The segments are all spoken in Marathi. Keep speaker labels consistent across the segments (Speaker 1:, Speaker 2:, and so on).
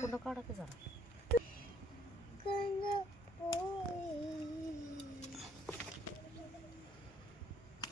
Speaker 1: कुठं काढा की जरा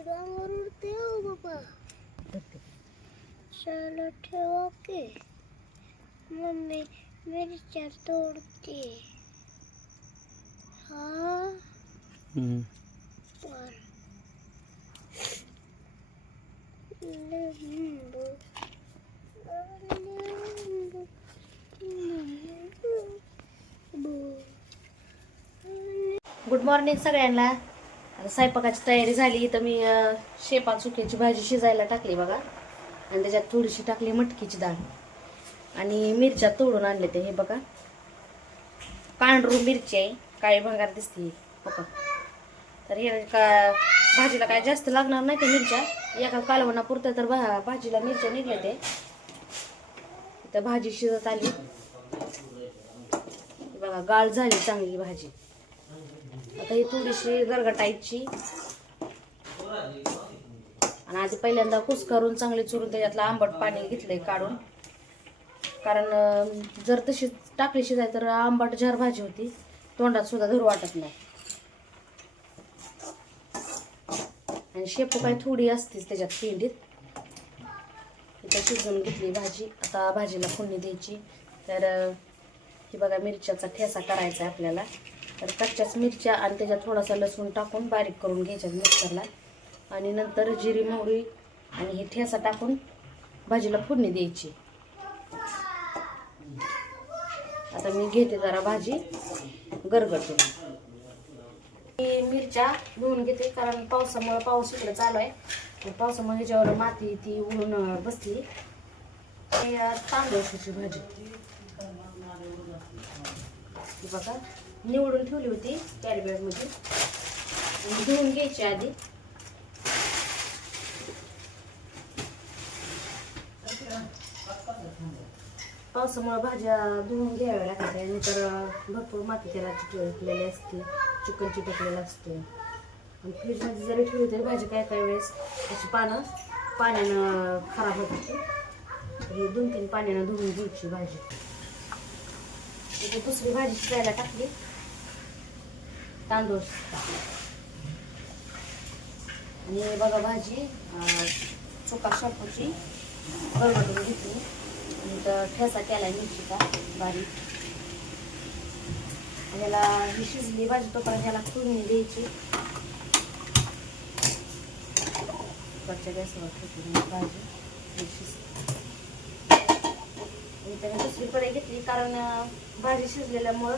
Speaker 2: रांगोर उडते हो बाबा
Speaker 1: धरते.
Speaker 2: चला ठेवा की मम्मी मिरच्या तोडते हा
Speaker 1: गुड मॉर्निंग सगळ्यांना. आता स्वयंपाकाची तयारी झाली तर मी शेपा चुक्याची भाजी शिजायला टाकली बघा. आणि त्याच्यात थोडीशी टाकली मटकीची डाळ. आणि मिरच्या तोडून आणले ते हे बघा. पांढरू मिरची आहे काळी भंगार दिसते बघा. तर हे का भाजीला काय जास्त लागणार नाही ते मिरच्या? एका कालवणा पुरत्या तर भा भाजीला मिरच्या निघल्या ते. तर भाजी शिजत आली. बघा गाळ झाली चांगली भाजी. आता ही थोडीशी गरगटायची. आणि आधी पहिल्यांदा कुस करून चांगली चुरून त्याच्यातलं आंबट पाणी घेतलंय काढून. कारण जर तशी टाकली शिजाय तर आंबट झार भाजी होती तोंडात सुद्धा धरू वाटत नाही. आणि शेपू काय थोडी असतेच त्याच्यात पिंडीत. इथं शिजवून घेतली भाजी. आता भाजीला फोडणी द्यायची. तर ही बघा मिरच्याचा ठेसा करायचा आहे आपल्याला. तर कच्च्याच मिरच्या आणि त्याच्यात थोडासा लसूण टाकून बारीक करून घ्यायच्या मिक्सरला. आणि नंतर जिरी मोहरी आणि हे ठेसा टाकून भाजीला फोडणी द्यायची. आता मी घेते जरा भाजी गरगटून. मी मिरच्या धुवून घेते कारण पावसामुळे पाऊस इकडे चालू आहे. पावसामुळे ह्याच्यावर माती ती उडून बसली. तांदूळ भाजी. बघा. निवडून ठेवली होती कॅरीबॅगमध्ये धुवून घ्यायची आधी. पावसामुळे भाज्या धुवून घ्याव्या लागतात. नंतर भरपूर माती त्याला चिटकलेली असते चिकन चिटकलेलं असते. आणि फ्रीजमध्ये जरी ठेवली तरी भाजी काय काय वेळेस अशी पानं पाण्यानं खराब होत होती. दोन तीन पाण्यानं धुवून घ्यायची भाजी. दुसरी भाजी शिजायला टाकली. तांदूळ. आणि बघा भाजी चुका चोका शापूची गरगटून घेतली. आणि इथं ठेसा केला मिरचीचा बारीक. ह्याला ही शिजली भाजी तोपर्यंत ह्याला फोडणी द्यायची. वरच्या गॅसवर ठेवली भाजी शिजली शिजते. आणि त्याने दुसरी कढई घेतली कारण भाजी शिजलेल्यामुळं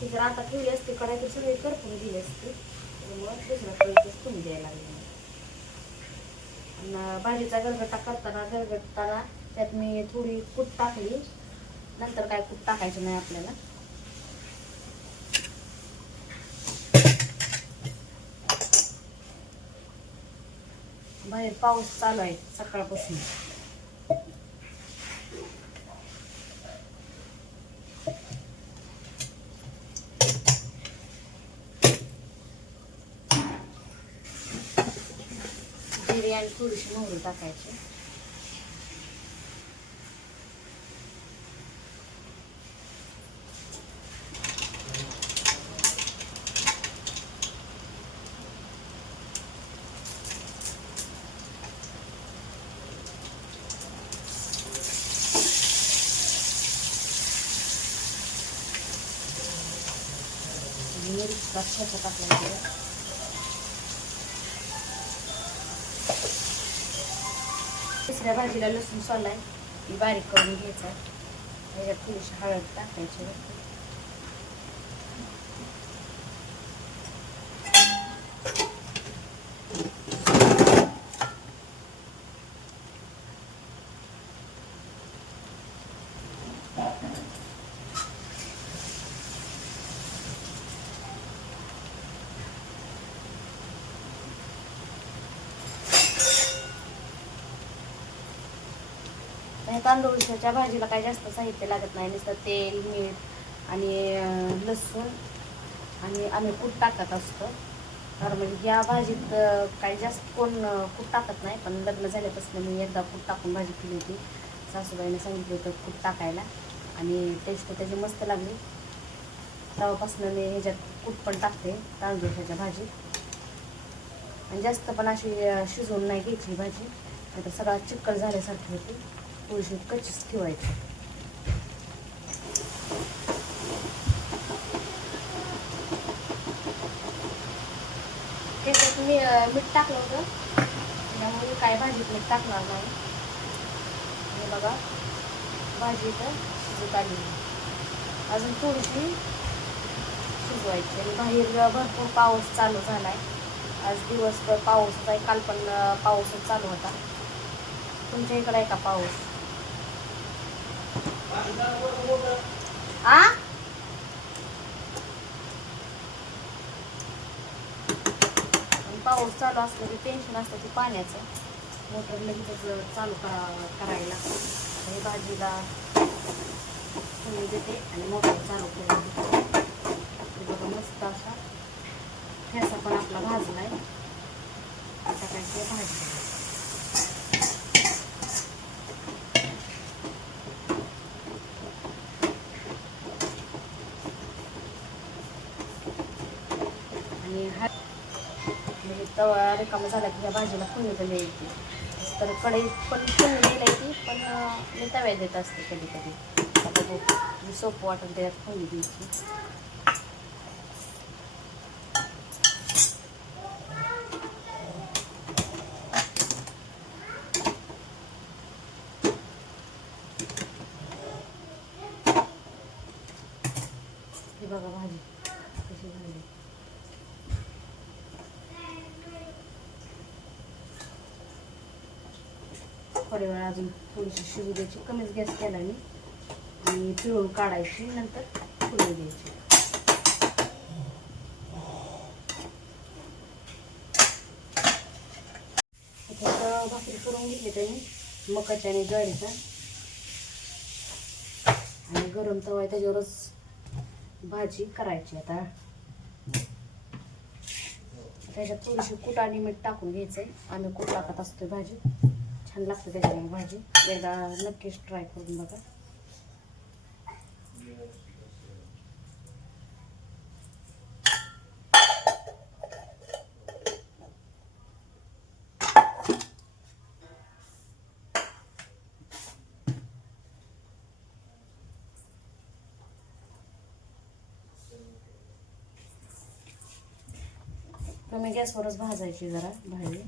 Speaker 1: ती जर आता ठेवली असती कडाई तर सगळी करपून दिली असती त्यामुळं दुसऱ्या कढईतच तुम्ही द्यायला लागली. आणि भाजीचा गरगट्टा करताना गरगटताना त्यात मी थोडी कूट टाकली. नंतर काय कूट टाकायचं नाही आपल्याला. बाहेर पाऊस चालू आहे सकाळपासून. जिरे आणि थोडीशी मोहरी टाकायची. मिरची ठेचा टाकला त्या भाजीला लसूण सोलाय. ती बारीक करून घ्यायचा. त्याच्यात थोडीशी हळद टाकायची. तांदूळ तांदूळच्या भाजीला काही जास्त साहित्य लागत नाही. नुसतं तेल मीठ आणि लसूण आणि आम्ही कूट टाकत असतो. कारण म्हणजे या भाजीत काही जास्त कोण कूट टाकत नाही. पण लग्न झाल्यापासून मी एकदा कूट टाकून भाजी केली होती. सासूबाईने सांगितलं होतं कूट टाकायला. आणि टेस्ट त्याची मस्त लागली. तेव्हापासून मी ह्याच्यात कूट पण टाकते तांदूळ ह्याच्या भाजीत. आणि जास्त पण अशी शिजवून नाही घ्यायची भाजी. नाही तर सगळा चिक्कल झाल्यासारखी होती. थोडीशी कच्चीच ठेवायची त्याच्यात मी मीठ टाकलं होतं त्यामुळे काय भाजीत मीठ टाकणार नाही आणि बघा भाजी तर शिजत आली अजून थोडीशी शिजवायची आणि बाहेर भरपूर पाऊस चालू झालाय आज दिवसभर पाऊस आहे काल पण पाऊसच चालू होता तुमच्या इकडे आहे का पाऊस आ आणि पाऊस चालू असलं की टेन्शन असतं ते पाण्याचं मोटर लगेचच चालू करा करायला हे भाजीला फोडणी देते आणि मोटर चालू करून देते हे बघा मस्त असा ठेसा पण आपला भाजलाय आता काय ते भाजी आणि हा म्हणजे तवा रिकामा झाला की ह्या भाजीला फोडणी पण तर कढईत पण फोडणी द्यायला येते पण मी तव्यात देत असते कधी कधी आता मी सोपं वाटून त्याच्यात फुली द्यायची हे बघा भाजी कशी झाली थोड्या वेळ अजून थोडीशी शिजू द्यायची. कमीच गॅस केला मी. आणि पिळून काढायची. नंतर फुलू द्यायची भाकरी करून घेतली त्यांनी मकाच्या आणि ज्वारीचा आणि गरम तवा आहे त्याच्यावरच भाजी करायची आता. त्याच्यात थोडीशी कूट आणि मीठ टाकून आहे आम्ही कूट टाकत असतोय भाजी. छान लागतं त्याच्यामुळे भाजी. एकदा नक्कीच ट्राय करून बघा. कमी गॅसवरच भाजायची जरा भाजी.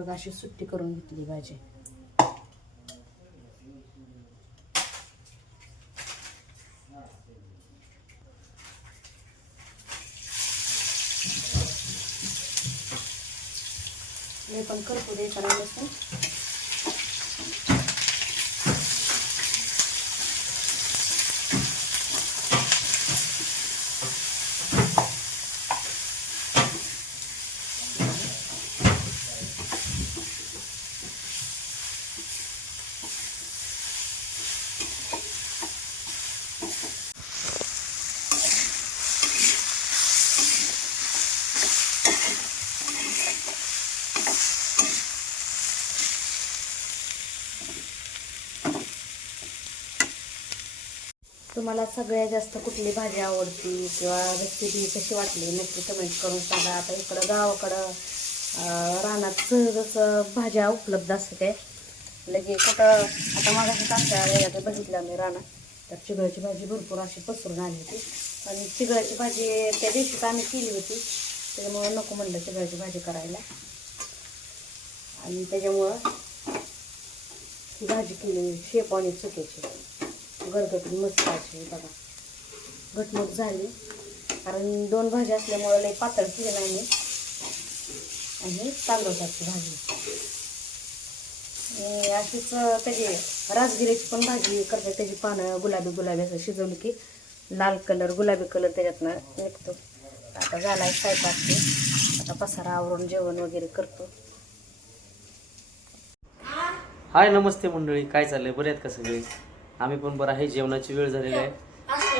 Speaker 1: बघा अशी सुट्टी करून घेतली पाहिजे मी पण करतो द्यायचा नाही नसतं तुम्हाला सगळ्यात जास्त कुठली भाजी आवडती किंवा रेसिपी कशी वाटली नक्की कमेंट करून सांगा. आता इकडं गावाकडं रानात सहज भाज्या उपलब्ध असते लगे म्हणजे कुठं आता माझ्या तांब्या वेळात बघितलं मी रानात. तर चिगळ्याची भाजी भरपूर अशी पसरून आली होती. आणि चिगळ्याची भाजी त्या दिवशी आम्ही केली होती. त्याच्यामुळं नको म्हणलं चिगळाची भाजी करायला. आणि त्याच्यामुळं ही भाजी केली शेप आणि चुक्याची गरगटी मस्त अशी बघा. घटमुट झाली. कारण दोन भाज्या असल्यामुळे लई पातळ केली नाही मी. आणि तांदूळाची भाजी. अशीच त्याची राजगिरीची पण भाजी करते. त्याची पानं गुलाबी गुलाबी असं शिजवली की लाल कलर गुलाबी कलर त्याच्यातनं निघतो. आता झालाय स्वयंपाक. ते आता पसारा आवरून जेवण वगैरे करतो.
Speaker 3: हाय नमस्ते मंडळी. काय चाललंय? बरे आहेत का सगळे? आम्ही पण बरं आहे जेवणाची वेळ झालेली आहे.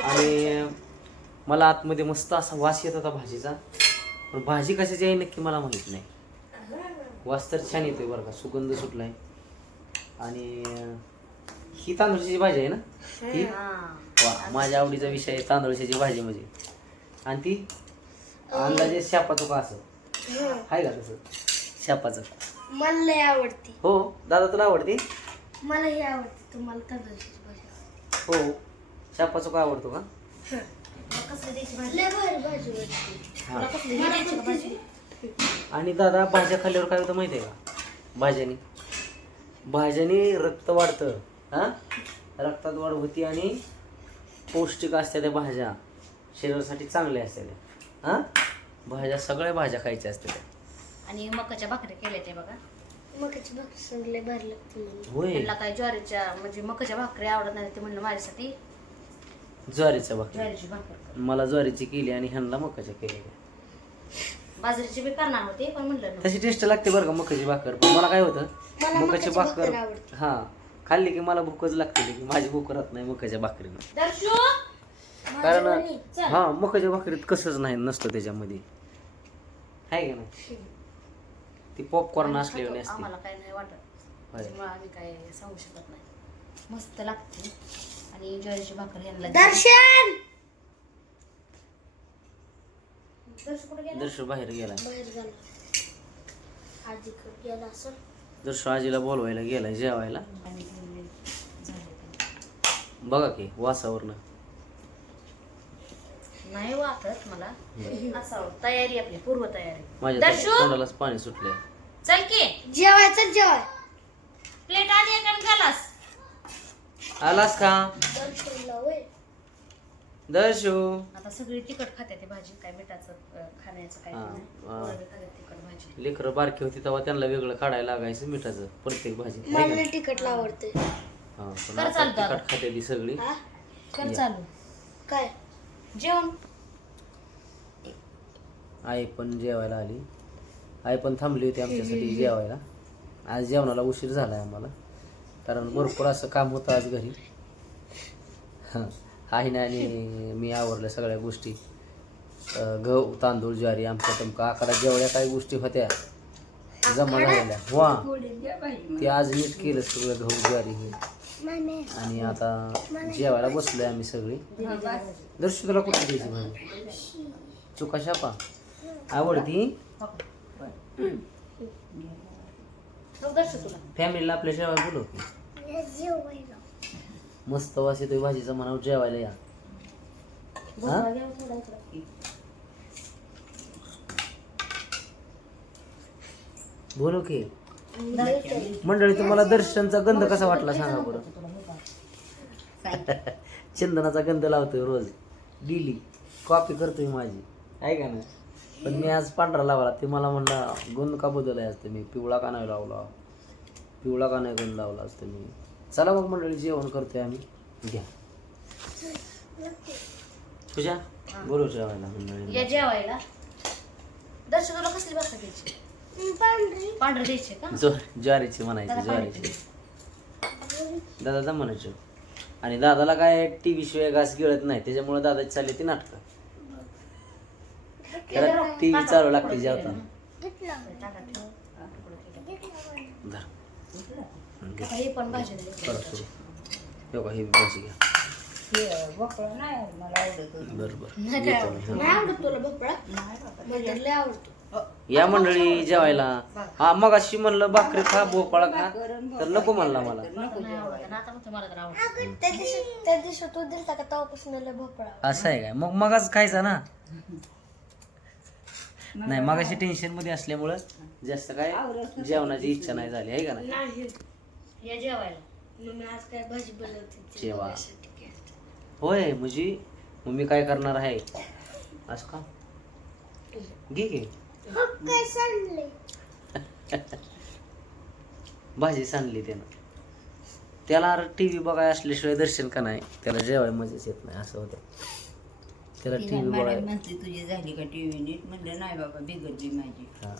Speaker 3: आणि मला आतमध्ये मस्त असा वास येत होता भाजीचा. पण भाजी कशाची आहे नक्की मला माहीत नाही. वास तर छान येतोय बरं का सुगंध सुटलाय. आणि अं, ही तांदूळची भाजी आहे ना? ही? वा माझ्या आवडीचा विषय आहे तांदूळची भाजी म्हणजे. आणि ती? अंदाजे शापाचं का असं? आहे का तसं? शापाचं.
Speaker 2: मला आवडते.
Speaker 3: हो दादा तुला आवडते?
Speaker 2: मला ही आवडते तुम्हाला आवडते.
Speaker 3: हो. शापाचं का आवडतो का?
Speaker 1: भाजी
Speaker 3: हा. आणि दादा भाज्या खाल्ल्यावर काय होतं माहिती आहे का? भाज्याने. भाज्याने रक्त वाढतं हा? रक्तात वाढ होती आणि पौष्टिक असत्या त्या भाज्या. शरीरासाठी चांगल्या असत्या त्या हा? भाज्या सगळ्या भाज्या खायच्या असत्या त्या.
Speaker 1: आणि मकाच्या भाकरी केल्या ते बघा.
Speaker 2: मकाची भाकरी संग लय भारी लागते मला
Speaker 3: होय.
Speaker 1: त्यांना काय ज्वारीच्या म्हणजे मकाच्या भाकरी आवडत नाही ते म्हणलं माझ्यासाठी.
Speaker 3: ज्वारीच्या भाकरी.
Speaker 1: ज्वारीची भाकर कर.
Speaker 3: मला ज्वारीची केली आणि ह्यांना मकाच्या केल्या.
Speaker 1: बाजरीची बी करणार होते पण म्हणलं नको.
Speaker 3: तशी टेस्ट लागते बरं का मकाची भाकर. पण मला काय होतं मकाची
Speaker 2: मकाची
Speaker 3: भाकर
Speaker 2: भाकर आवडते.
Speaker 3: हा खाल्ली की मला भूकच लागते की माझी भूक राहत नाही मकाच्या भाकरीनं.
Speaker 1: दर्शू!
Speaker 3: कारण
Speaker 1: चल.
Speaker 3: हा मकाच्या भाकरीत कसंच नाही नसतं त्याच्यामध्ये. आहे का नाही? ती पॉपकॉर्न असल्याने असते
Speaker 1: आम्हाला काय नाही वाटत.
Speaker 3: होय.
Speaker 1: आम्ही काय सांगू शकत नाही. मस्त लागते. आणि ज्वारीची भाकर यांना
Speaker 2: दर्शन!
Speaker 1: दर्शू कुठे गेला?
Speaker 3: दर्शू बाहेर गेला
Speaker 2: बाहेर गेला आजी गेला असं?
Speaker 3: दर्शू आजीला बोलवायला गेला जेवायला.
Speaker 1: आणि झाले ते.
Speaker 3: बघा की वासावरनं.
Speaker 1: नाही वाटत मला. असावं. तयारी आपली पूर्व तयारी
Speaker 3: माझ्या तर
Speaker 1: दर्शू!
Speaker 3: तोंडालाच पाणी सुटले
Speaker 2: जेवायचं जेवाय.
Speaker 1: प्लेट आणि एकाने घालास
Speaker 3: आलास का? दर्शू
Speaker 1: आता सगळी तिखट खाते ते भाजी काय मिठाचं अं, खाण्याचं काय
Speaker 3: हा,
Speaker 1: नाही.
Speaker 3: हा.
Speaker 1: पोरं बी खातात तिखट भाजी.
Speaker 3: लेकरं बारकी होती तेव्हा त्यांना वेगळं काढायला लागायचं मिठाचं प्रत्येक भाजी.
Speaker 2: मला लय
Speaker 3: का?
Speaker 2: तिखट आवडते.
Speaker 3: हा, पण
Speaker 1: कर
Speaker 3: आता
Speaker 1: चालतं आता.
Speaker 3: तिखट खाते ती सगळी.
Speaker 2: हा?
Speaker 1: कर. चालू.
Speaker 2: काय?
Speaker 1: जेवण.
Speaker 3: आई पण जेवायला आली. आई पण थांबली होती आमच्यासाठी जेवायला. आज जेवणाला उशीर झाला आहे आम्हाला. कारण भरपूर असं काम होतं आज घरी. हं. आईने आणि मी आवरल्या सगळ्या गोष्टी. गहू तांदूळ ज्वारी आमच्या तुमका आकडा जेवढ्या काही गोष्टी होत्या जमा झालेल्या. वा. ते आज नीट केलं सगळं गहू ज्वारी हे. आणि आता जेवायला बसलोय आम्ही सगळी. दर्शू तुला कुठे द्यायची चुका शापा आवडती? फॅमिलीला आपल्या जेवायला बोलव की.
Speaker 2: जेवायला
Speaker 3: मस्त वास येतोय भाजीचा म्हणावं जेवायला या? बोलू की. मंडळी तुम्हाला दर्शनचा गंध कसा वाटला सांगा बरं. चंदनाचा गंध लावतोय रोज. डेली कॉपी करतोय माझी. आहे का ना? पण मी आज पांढरा लावला. ते मला म्हणला गंध का बदललाय आज तुम्ही? पिवळा का नाही लावला? पिवळा का नाही गंध लावला आज तुम्ही? चला मग मंडळी जेवण करतोय आम्ही. घ्या. तुझ्या बोलू जेवायला मंडळी
Speaker 1: या जेवायला. दर्शू तुला कसली भाकर द्यायची?
Speaker 2: पांढरी.
Speaker 1: पांढरं द्यायची का?
Speaker 3: ज्व- ज्वारीची म्हणायची ज्वारीची. दादाचा म्हणायचं. आणि दादाला काय टी व्ही शिवाय घास गिळत नाही त्याच्यामुळे दादाची चालली ती नाटकं. त्याला टी व्ही चालू लागते जेवताना. धर. हं, घे.
Speaker 1: आता हे पण भाजी नाही
Speaker 3: करा. सुरू हो का ही भाजी घ्या. बरं बरं.
Speaker 1: नाही
Speaker 3: येतो मी, हं.
Speaker 2: नाही आवडत तुला भोपळा? मला तर लय आवडतो.
Speaker 3: या मंडळी जेवायला. हा मग अशी म्हणलं भाकरी खा भोपाळा खा. तर नको म्हणला मला.
Speaker 1: नाही आवडत. आणि आता म्हणतो मला तर आवडत.
Speaker 2: त्या दिवशी त्या दिवशी तू दिलता का तेव्हापासून लय भोपळा.
Speaker 3: असं आहे काय? मग मगाच खायचा ना? नाही मगाशी टेन्शनमध्ये असल्यामुळं जास्त काय जेवणाची इच्छा नाही झाली आहे का नाही?
Speaker 2: नाही.
Speaker 1: या जेवायला.
Speaker 2: मम्मी आज काय भाजी बनवते ती
Speaker 3: जेवा.
Speaker 2: बघायसाठी केलतं.
Speaker 3: होय म्हणजे मग मी काय करणार आहे? असं का? घे घे भाजी सांडली त्यानं. त्याला टी व्ही बघाय असल्याशिवाय दर्शन का नाही? त्याला जेवाय मजाच येत नाही असं होतं. त्याला टी व्ही बघाय
Speaker 4: म्हणते तुझी झाली का टीव्ही नीट? म्हणलं नाही बाबा बिघडली माझी.
Speaker 3: हा.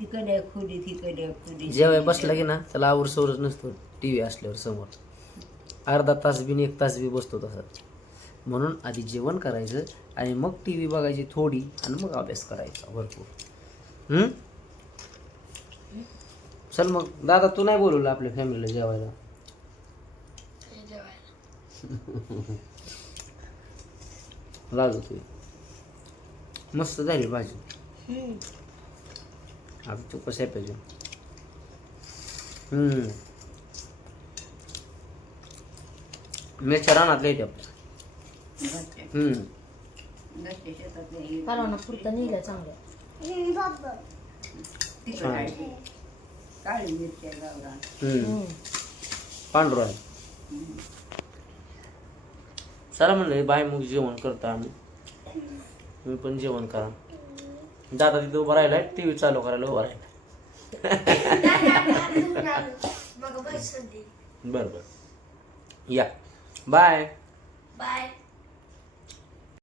Speaker 4: ती कड्या खोडी ती कड्या खोडी
Speaker 3: जेवाय बसला की ना त्याला आवर सवरच नसतो. टी व्ही असल्यावर समोर. अर्धा तास बी एक तास बी बसतो तसाच म्हणून आधी जेवण करायचं आणि मग टी व्ही बघायची थोडी आणि मग अभ्यास करायचा भरपूर. हम्म? चल मग. दादा तू नाही बोलवलं आपल्या फॅमिलीला जेवायला?
Speaker 2: जेवायला.
Speaker 3: लागत होती मस्त झाली भाजी. आता तू कसं आहे पाहिजे. मिरच्या रानातल्या येते
Speaker 1: परवाना पुरतं निघलं चांगलं?
Speaker 3: पांढरा आहे. चला म्हणलं बाय मग जेवण करतो आम्ही. मी पण जेवण करा. दादा तिथं उभा राहिलाय टी व्ही चालू करायला उभा राहिला बरं बरं. या. बाय.
Speaker 2: बाय.